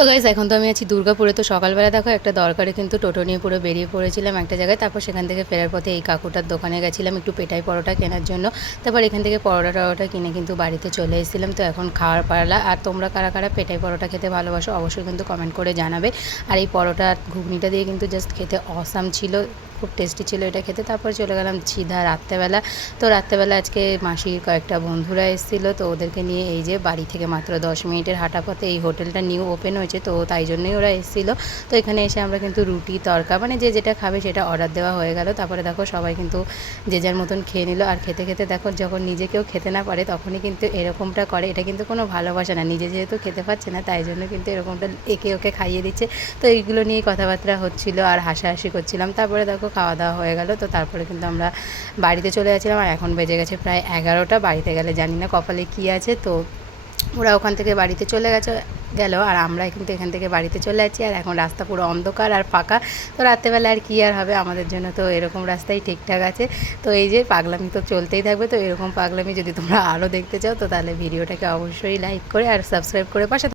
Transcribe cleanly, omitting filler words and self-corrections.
তো গাইস এখন তো আমি আছি দুর্গাপুরে। তো সকালবেলা দেখো একটা দরকারে কিন্তু টোটো নিয়ে পুরো বেরিয়ে পড়েছিলাম একটা জায়গায়। তারপর সেখান থেকে ফেরার পথে এই কাকুটার দোকানে গেছিলাম একটু পেটাই পরোটা কেনার জন্য। তারপর এখান থেকে পরোটা টরোটা কিনে কিন্তু বাড়িতে চলে এসেছিলাম। তো এখন খাওয়ার পালা। আর তোমরা কারা কারা পেটাই পরোটা খেতে ভালোবাসো অবশ্যই কিন্তু কমেন্ট করে জানাবে। আর এই পরোটা ঘুগনিটা দিয়ে কিন্তু জাস্ট খেতে অসাম ছিল, খুব টেস্টি ছিল এটা খেতে। তারপর চলে গেলাম সিধা রাত্রেবেলা। তো রাত্রেবেলা আজকে মাসির কয়েকটা বন্ধুরা এসেছিলো, তো ওদেরকে নিয়ে এই যে বাড়ি থেকে মাত্র 10 মিনিটের হাঁটা পথে এই হোটেলটা নিউ ওপেন হয়েছে, তো তাই জন্যই ওরা এসেছিলো। তো এখানে এসে আমরা কিন্তু রুটি তড়কা মানে যে যেটা খাবে সেটা অর্ডার দেওয়া হয়ে গেল। তারপরে দেখো সবাই কিন্তু যে যার মতন খেয়ে নিল। আর খেতে খেতে দেখো যখন নিজে কেউ খেতে না পারে তখনই কিন্তু এরকমটা করে। এটা কিন্তু কোনো ভালোবাসা না, নিজে যেহেতু খেতে পারছে না তাই জন্য কিন্তু এরকমটা একে ওকে খাইয়ে দিচ্ছে। তো এইগুলো নিয়ে কথাবার্তা হচ্ছিলো আর হাসাহাসি করছিলাম। তারপরে দেখো খাওয়া দাওয়া হয়ে গেল। তো তারপরে কিন্তু আমরা বাড়িতে চলে যাচ্ছিলাম। আর এখন বেজে গেছে প্রায় 11টা। বাড়িতে গেলে জানি না কপালে কী আছে। তো ওরা ওখান থেকে বাড়িতে চলে গেল আর আমরা কিন্তু এখান থেকে বাড়িতে চলে যাচ্ছি। আর এখন রাস্তা পুরো অন্ধকার আর ফাঁকা। তো রাত্রেবেলা আর কী আর হবে, আমাদের জন্য তো এরকম রাস্তাই ঠিকঠাক আছে। তো এই যে পাগলামি তো চলতেই থাকবে। তো এরকম পাগলামি যদি তোমরা আরও দেখতে চাও তো তাহলে ভিডিওটাকে অবশ্যই লাইক করে আর সাবস্ক্রাইব করে পাশে